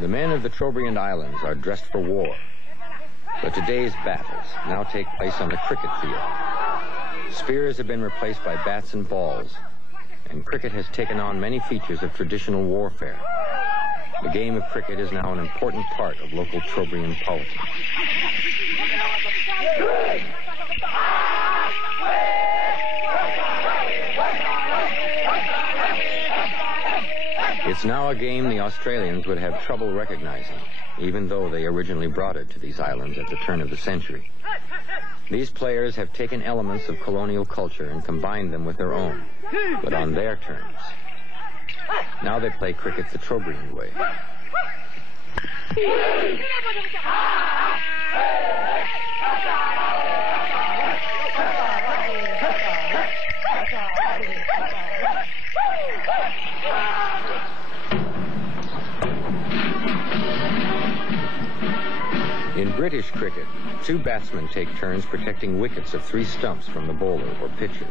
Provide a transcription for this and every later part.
The men of the Trobriand Islands are dressed for war, but today's battles now take place on the cricket field. Spears have been replaced by bats and balls, and cricket has taken on many features of traditional warfare. The game of cricket is now an important part of local Trobriand politics. It's now a game the Australians would have trouble recognizing, even though they originally brought it to these islands at the turn of the century. These players have taken elements of colonial culture and combined them with their own, but on their terms. Now they play cricket the Trobriand way. In British cricket, two batsmen take turns protecting wickets of 3 stumps from the bowler or pitcher.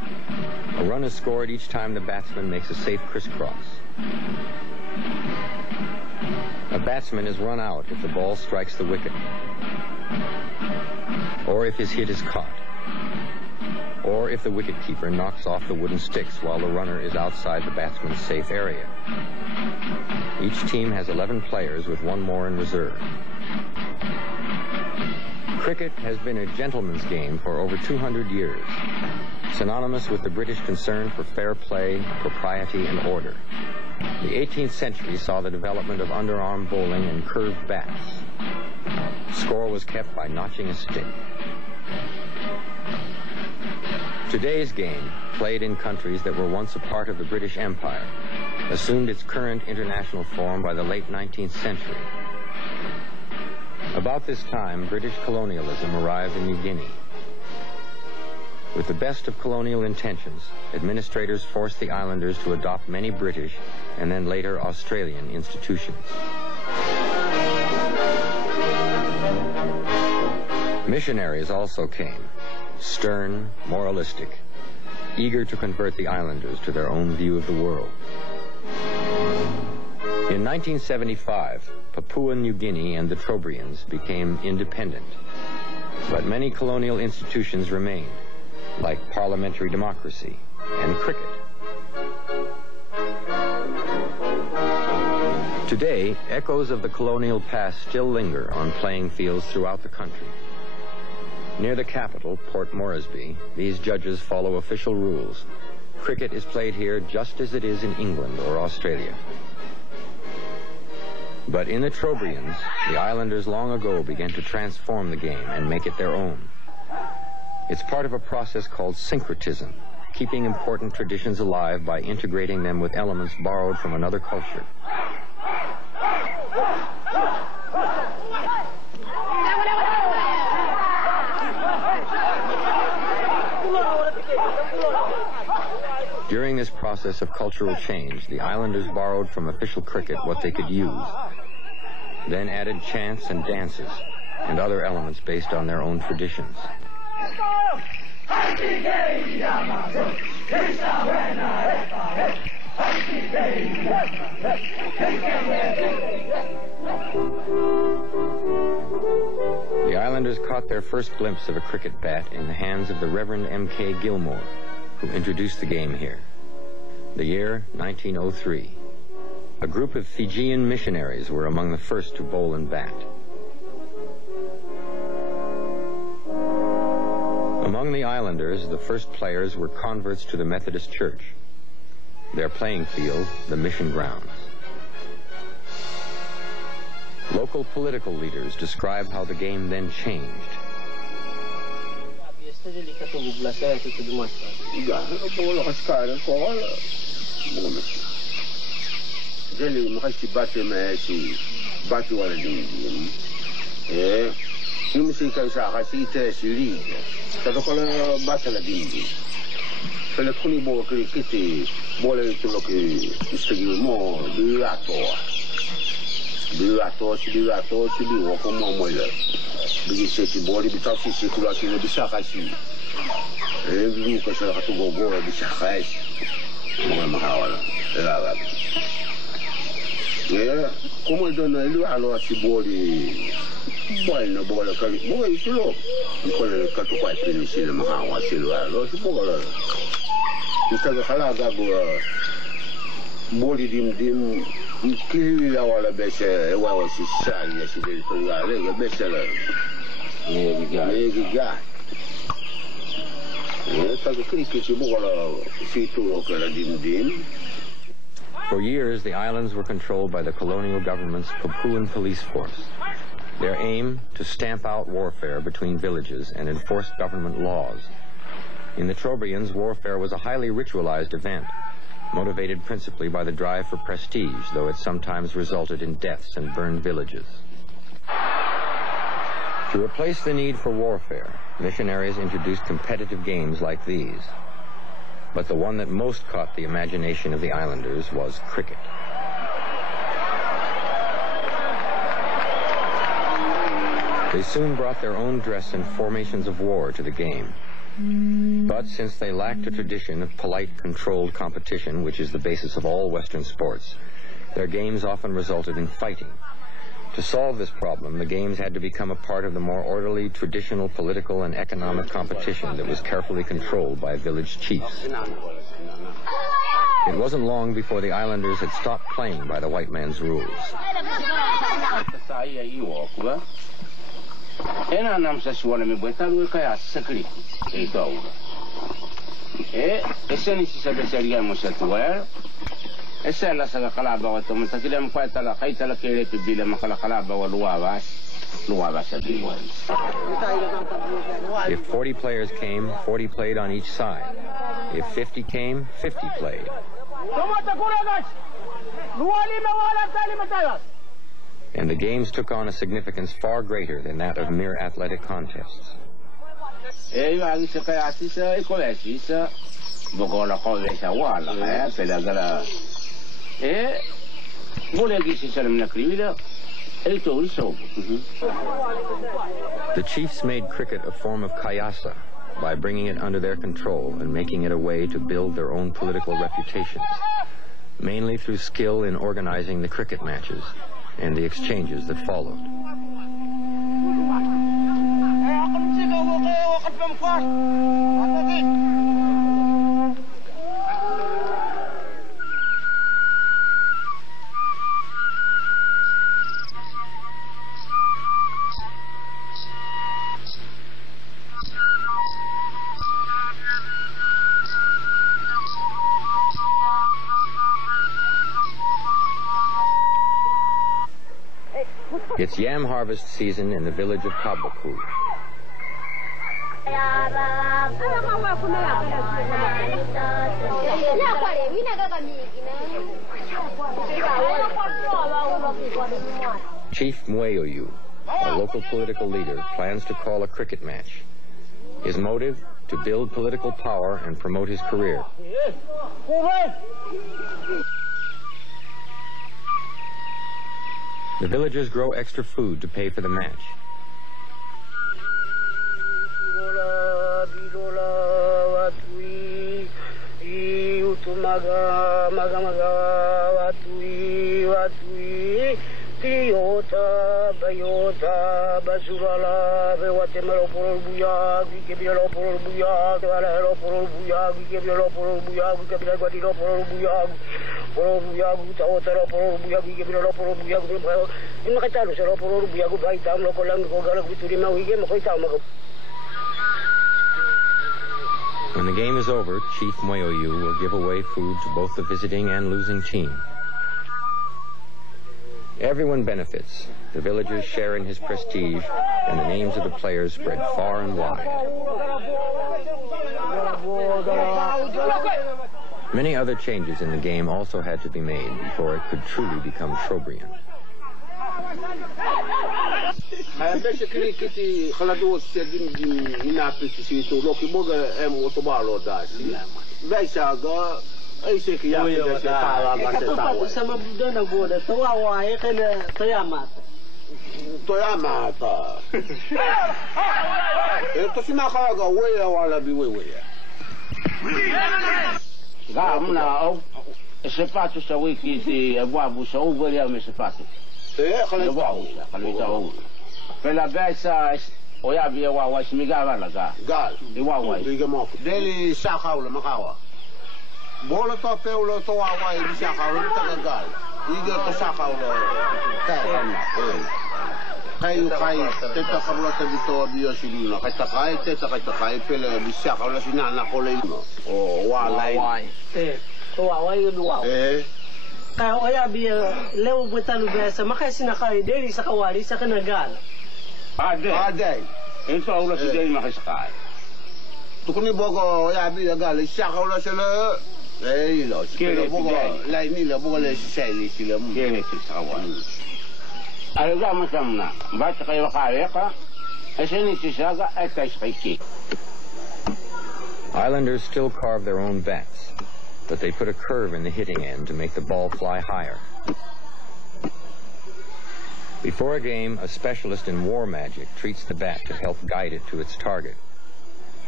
A run is scored each time the batsman makes a safe crisscross. A batsman is run out if the ball strikes the wicket, or if his hit is caught, or if the wicketkeeper knocks off the wooden sticks while the runner is outside the batsman's safe area. Each team has 11 players with 1 more in reserve. Cricket has been a gentleman's game for over 200 years, synonymous with the British concern for fair play, propriety, and order. The 18th century saw the development of underarm bowling and curved bats. Score was kept by notching a stick. Today's game, played in countries that were once a part of the British Empire, assumed its current international form by the late 19th century. About this time, British colonialism arrived in New Guinea. With the best of colonial intentions, administrators forced the islanders to adopt many British and then later Australian institutions. Missionaries also came, stern, moralistic, eager to convert the islanders to their own view of the world. In 1975, Papua New Guinea and the Trobriands became independent, but many colonial institutions remained, like parliamentary democracy and cricket. Today, echoes of the colonial past still linger on playing fields throughout the country. Near the capital, Port Moresby, these judges follow official rules. Cricket is played here just as it is in England or Australia. But in the Trobriands, the islanders long ago began to transform the game and make it their own. It's part of a process called syncretism, keeping important traditions alive by integrating them with elements borrowed from another culture. During this process, process of cultural change, the islanders borrowed from official cricket what they could use, then added chants and dances and other elements based on their own traditions. The islanders caught their first glimpse of a cricket bat in the hands of the Reverend M.K. GILMOUR, who introduced the game here. The year, 1903. A group of Fijian missionaries were among the first to bowl and bat. Among the islanders, the first players were converts to the Methodist Church. Their playing field, the mission grounds. Local political leaders describe how the game then changed. For years, the islands were controlled by the colonial government's Papuan police force. Their aim, to stamp out warfare between villages and enforce government laws. In the Trobriands, warfare was a highly ritualized event, motivated principally by the drive for prestige, though it sometimes resulted in deaths and burned villages. To replace the need for warfare, missionaries introduced competitive games like these. But the one that most caught the imagination of the islanders was cricket. They soon brought their own dress and formations of war to the game. But since they lacked a tradition of polite, controlled competition, which is the basis of all Western sports, their games often resulted in fighting. To solve this problem, the games had to become a part of the more orderly, traditional political and economic competition that was carefully controlled by village chiefs. It wasn't long before the islanders had stopped playing by the white man's rules. If 40 players came, 40 played on each side. If 50 came, 50 played. And the games took on a significance far greater than that of mere athletic contests. The chiefs made cricket a form of kayasa by bringing it under their control and making it a way to build their own political reputations, mainly through skill in organizing the cricket matches and the exchanges that followed. It's yam harvest season in the village of Kabaku. Chief Mweoyu, a local political leader, plans to call a cricket match. His motive, to build political power and promote his career. The villagers grow extra food to pay for the match. When the game is over, Chief Moyoyu will give away food to both the visiting and losing team. Everyone benefits. The villagers share in his prestige, and the names of the players spread far and wide. Many other changes in the game also had to be made before it could truly become Trobriand. Pela beça oya via wa smigava laga gal iwa deli sakaula makawa bola to peulo to wa i sakaula ta gal ige to sakaula kai teta kabla te bito bio silino kai takai teta kai takai pele bi sakaula sinana koleino o wa lai to wa luwa ka oya bia leo butalu besa makasina kai deli sakawali sakanagal Adai. Itu Allah sudah makan sekali. Tukuni bogo ya bi gal sakaula sele. Lo. Kira bogo lain ni lah bogo le seli sila. Kira sakawan. Ada macam na. Baca kayak kaya ka. Eseni sisaga ekai saiki. Islanders still carve their own bats, but they put a curve in the hitting end to make the ball fly higher. Before a game, a specialist in war magic treats the bat to help guide it to its target,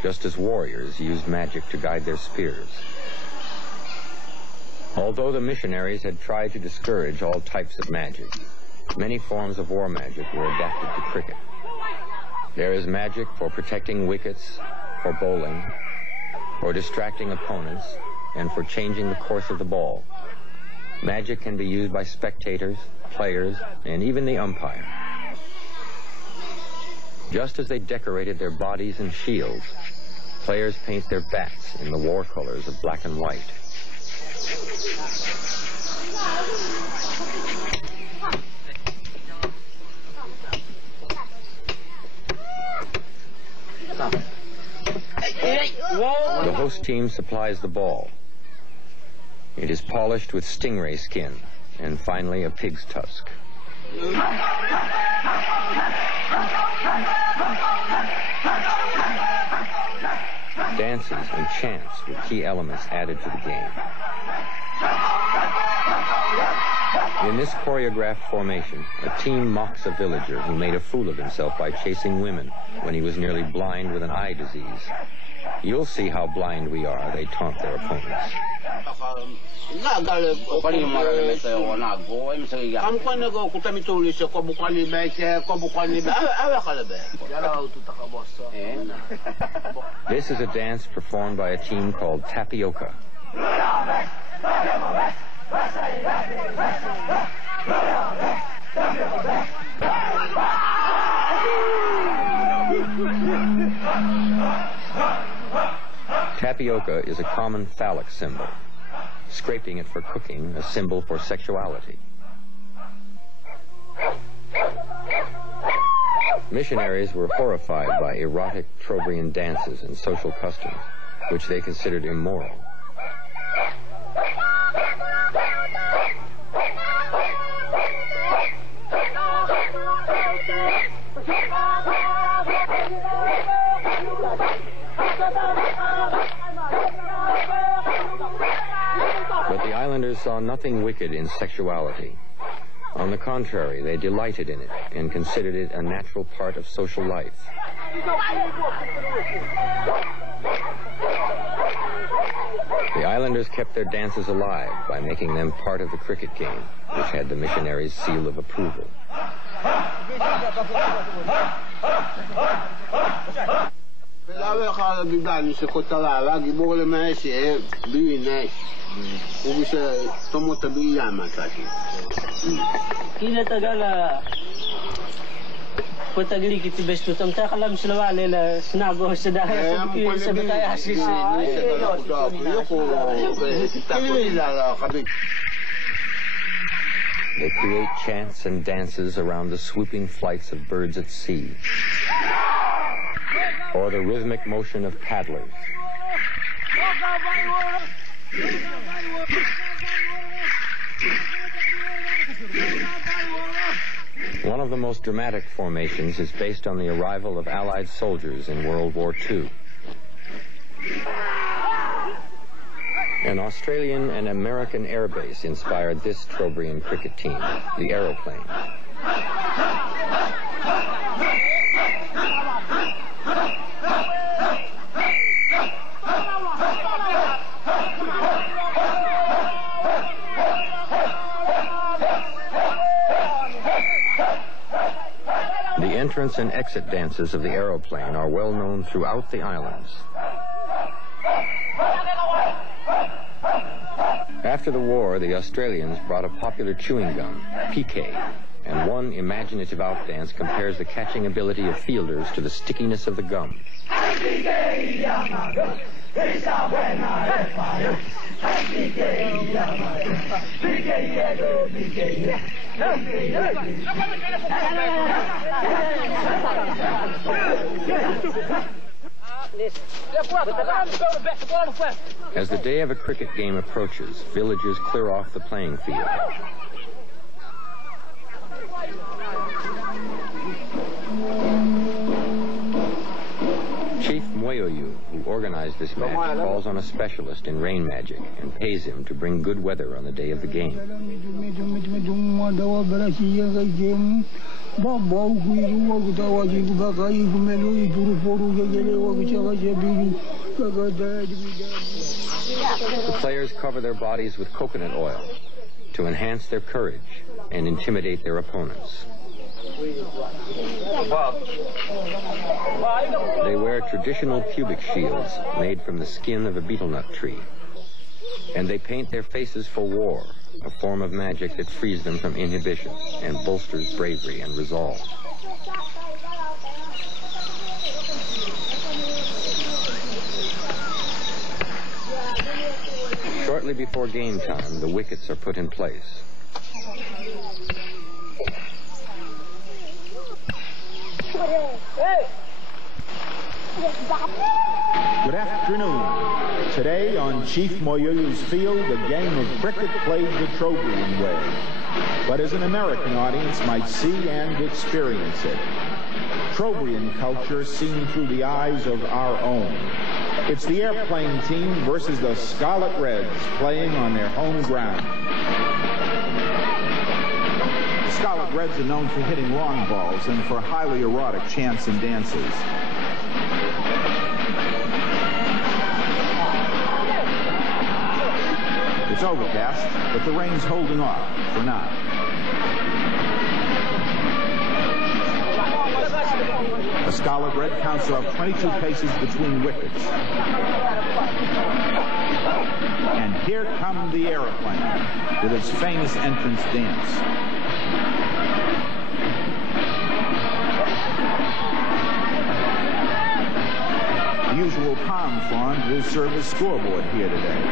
just as warriors used magic to guide their spears. Although the missionaries had tried to discourage all types of magic, many forms of war magic were adapted to cricket. There is magic for protecting wickets, for bowling, for distracting opponents, and for changing the course of the ball. Magic can be used by spectators, players, and even the umpire. Just as they decorated their bodies and shields, players paint their bats in the war colors of black and white. The host team supplies the ball. It is polished with stingray skin, and finally a pig's tusk. Dances and chants were key elements added to the game. In this choreographed formation, a team mocks a villager who made a fool of himself by chasing women when he was nearly blind with an eye disease. You'll see how blind we are, they taunt their opponents. This is a dance performed by a team called Tapioca. Tapioca is a common phallic symbol. Scraping it for cooking, a symbol for sexuality. Missionaries were horrified by erotic Trobriand dances and social customs, which they considered immoral. saw nothing wicked in sexuality. On the contrary, they delighted in it and considered it a natural part of social life. The islanders kept their dances alive by making them part of the cricket game, which had the missionaries' seal of approval. Patagli kiti bestu tamta kalam selawale la snago sedaya sebetaya hasis. They create chants and dances around the swooping flights of birds at sea, or the rhythmic motion of paddlers. One of the most dramatic formations is based on the arrival of Allied soldiers in World War II. An Australian and American air base inspired this Trobriand cricket team, the Aeroplane. The entrance and exit dances of the Aeroplane are well known throughout the islands. After the war, the Australians brought a popular chewing gum, piquet, and one imaginative outdance compares the catching ability of fielders to the stickiness of the gum. As the day of a cricket game approaches, villagers clear off the playing field. Chief Moyoyu, who organized this match, calls on a specialist in rain magic and pays him to bring good weather on the day of the game. The players cover their bodies with coconut oil to enhance their courage and intimidate their opponents. They wear traditional pubic shields made from the skin of a betel nut tree. And they paint their faces for war, a form of magic that frees them from inhibition and bolsters bravery and resolve. Shortly before game time, the wickets are put in place. Good afternoon. Today on Chief Moyoyu's field, a game of cricket played the Trobriand way, but as an American audience might see and experience it. Trobriand culture seen through the eyes of our own. It's the Airplane team versus the Scarlet Reds playing on their home ground. The Scarlet Reds are known for hitting long balls and for highly erotic chants and dances. It's overcast, but the rain's holding off for now. The Scarlet Red counts off 22 paces between wickets. And here come the Aeroplane with its famous entrance dance. The usual palm frond will serve as scoreboard here today.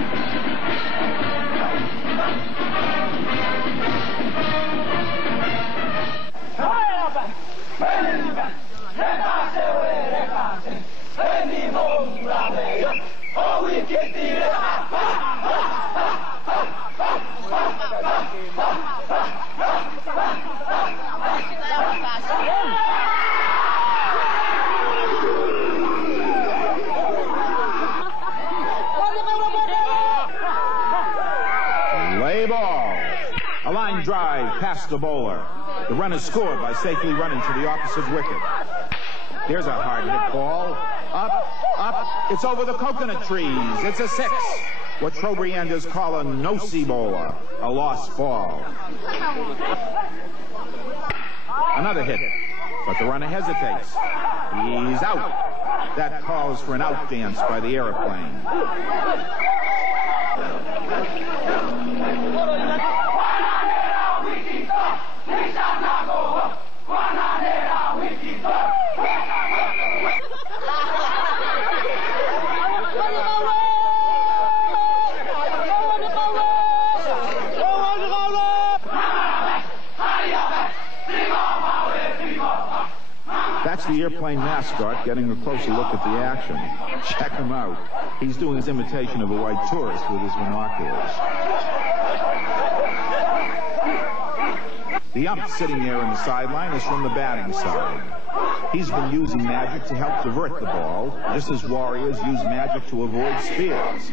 past the bowler. The run is scored by safely running to the opposite wicket. There's a hard-hit ball. Up, up. It's over the coconut trees. It's a 6. What Trobrianders call a no-see bowler, a lost ball. Another hit, but the runner hesitates. He's out. That calls for an out dance by the airplane. That's the airplane mascot getting a closer look at the action. Check him out. He's doing his imitation of a white tourist with his binoculars. The ump sitting there in the sideline is from the batting side. He's been using magic to help divert the ball, just as warriors use magic to avoid spears.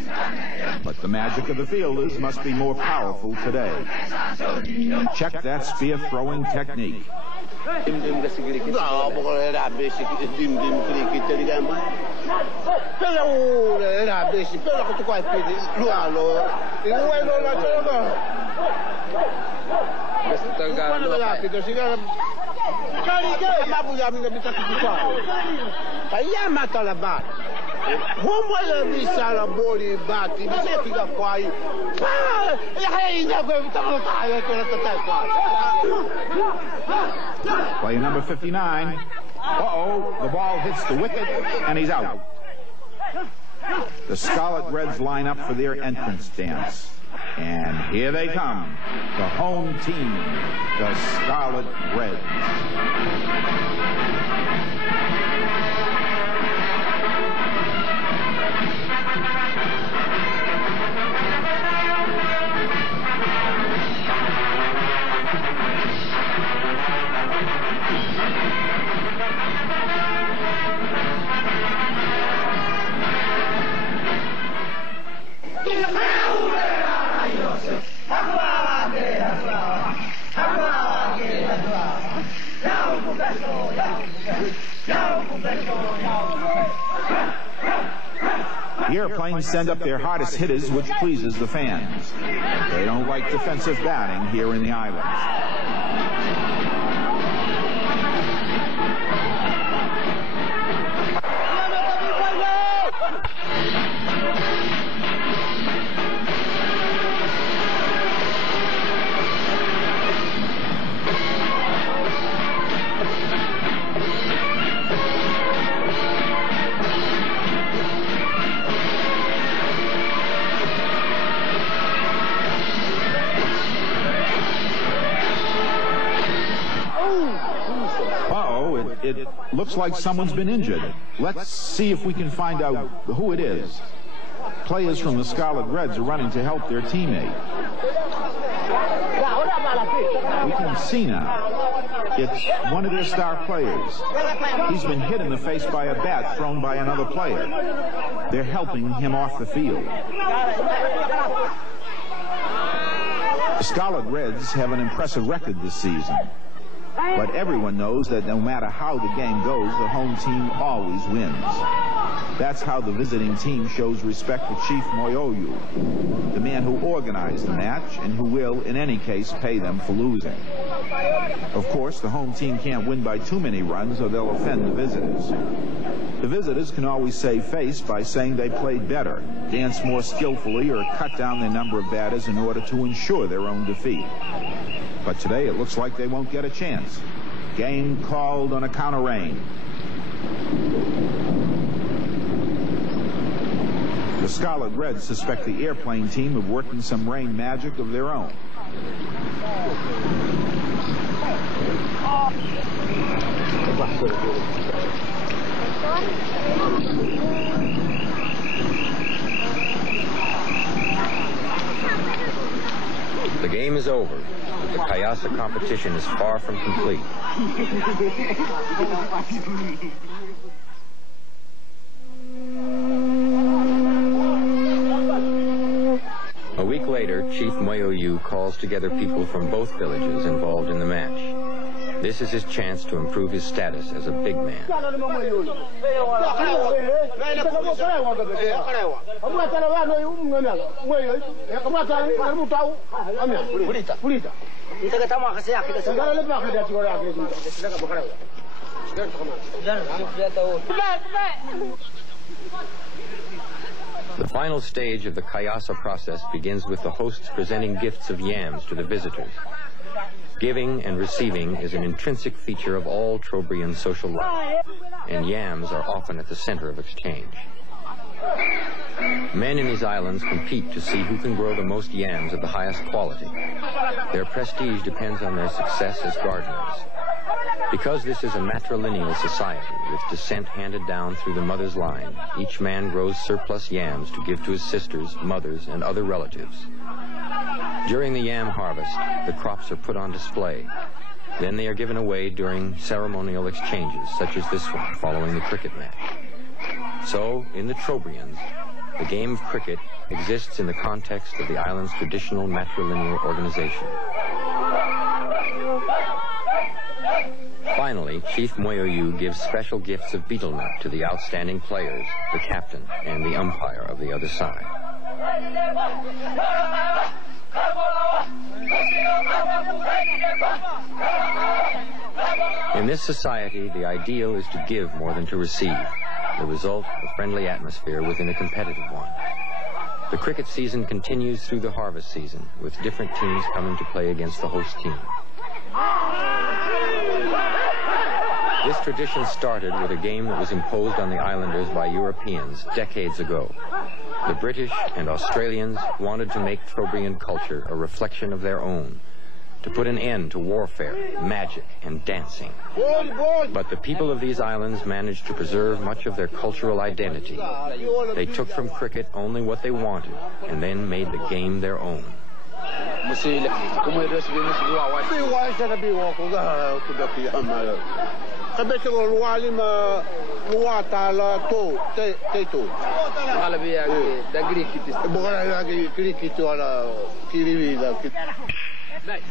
But the magic of the fielders must be more powerful today. Check that spear throwing technique. Player number 59. Uh-oh, the ball hits the wicket, and he's out. The Scarlet Reds line up for their entrance dance. And here they come, the home team, the Scarlet Reds. The airplanes send up their hardest hitters, which pleases the fans. They don't like defensive batting here in the islands. It looks like someone's been injured. Let's see if we can find out who it is. Players from the Scarlet Reds are running to help their teammate. We can see now. It's one of their star players. He's been hit in the face by a bat thrown by another player. They're helping him off the field. The Scarlet Reds have an impressive record this season. But everyone knows that no matter how the game goes, the home team always wins. That's how the visiting team shows respect to Chief Moyoyo, the man who organized the match and who will, in any case, pay them for losing. Of course, the home team can't win by too many runs or they'll offend the visitors. The visitors can always save face by saying they played better, danced more skillfully, or cut down their number of batters in order to ensure their own defeat. But today it looks like they won't get a chance. Game called on account of rain. The Scarlet Reds suspect the airplane team of working some rain magic of their own. The game is over. The Kayasa competition is far from complete. A week later, later, Chief Moyoyu calls together people from both villages involved in the match. This is his chance to improve his status as a big man. The final stage of the Kayasa process begins with the hosts presenting gifts of yams to the visitors. Giving and receiving is an intrinsic feature of all Trobriand social life, and yams are often at the center of exchange. Men in these islands compete to see who can grow the most yams of the highest quality. Their prestige depends on their success as gardeners. Because this is a matrilineal society with descent handed down through the mother's line, each man grows surplus yams to give to his sisters, mothers, and other relatives. During the yam harvest, the crops are put on display. Then they are given away during ceremonial exchanges, such as this one, following the cricket match. So, in the Trobriands, the game of cricket exists in the context of the island's traditional matrilineal organization. Finally, Chief Moyoyu gives special gifts of betel nut to the outstanding players, the captain, and the umpire of the other side. In this society, the ideal is to give more than to receive. The result, a friendly atmosphere within a competitive one. The cricket season continues through the harvest season, with different teams coming to play against the host team. This tradition started with a game that was imposed on the islanders by Europeans decades ago. The British and Australians wanted to make Trobriand culture a reflection of their own, to put an end to warfare, magic, and dancing. But the people of these islands managed to preserve much of their cultural identity. They took from cricket only what they wanted, and then made the game their own. Nice.